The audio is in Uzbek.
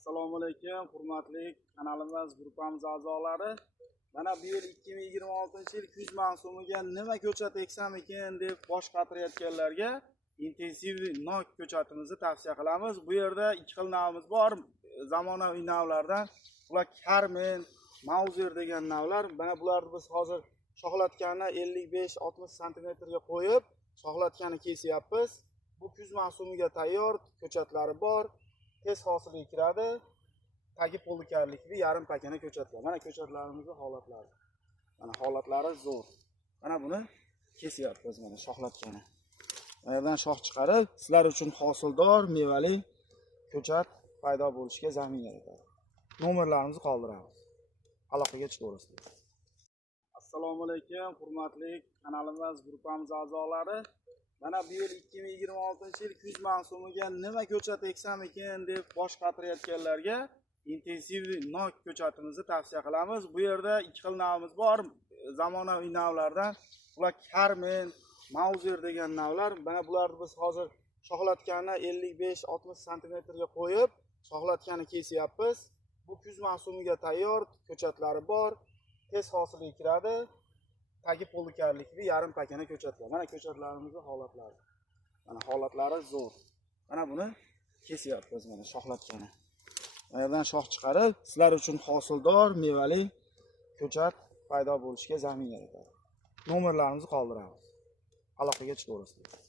Assalomu alaykum, hurmatli kanalimiz, gruppamiz a'zolari. Mana bu yil 2026-yil kuz mavsumiga nima ko'chat eksam ekan deb bosh qatirayotganlarga intensiv nok ko'chatimizni tavsiya qilamiz. Bu yerda ikki xil navimiz bor. Zamonaviy navlardan ular Carmen, Mauser degan navlar. Mana bularni biz hozir shoxlatganini 55-60 sm ga qo'yib, shoxlatganini kesyapmiz. Bu kuz mavsumiga tayyor ko'chatlari bor. Tez hosilga kiradi. Tagi polkarlikli yarim pakana ko'chatlar. Mana ko'chatlarimizning holatlari. Mana holatlari zo'r. Mana buni kesyapmiz, mana shoxlatgani. Mana yerdan shox chiqarib, sizlar uchun hosildor, mevali ko'chat paydo bo'lishiga zamin yaratadi. Nomerlarimizni qoldiramiz. Aloqaga chiqaverasizlar. Assalomu alaykum, hurmatli kanalimiz, gruppamiz a'zolari. Mana bu yil 2026-yil kuz mavsumiga nima ko'chat eksam ekan deb bosh qatirayotganlarga intensiv nok ko'chatimizni tavsiya qilamiz. Bu yerda ikki xil navimiz bor. Zamonaviy navlardan ular Carmen, Mauser degan navlar. Mana bularni biz hozir shoxlatganini 55-60 sm ga qo'yib, shoxlatganini kesyapmiz. Bu kuz mavsumiga tayyor ko'chatlari bor. Tez hosilga kiradi. Tagi polkarlikli yarim pakana ko'chatlar. Mana ko'chatlarimizning holatlari. Mana holatlari zo'r. Mana buni kesyapmiz, mana shoxlatgani. Mana yerdan shox chiqarib, sizlar uchun hosildor, mevali ko'chat paydo bo'lishiga zamin yaratadi. Nomerlarimizni qoldiramiz. Aloqaga chiqaverasizlar.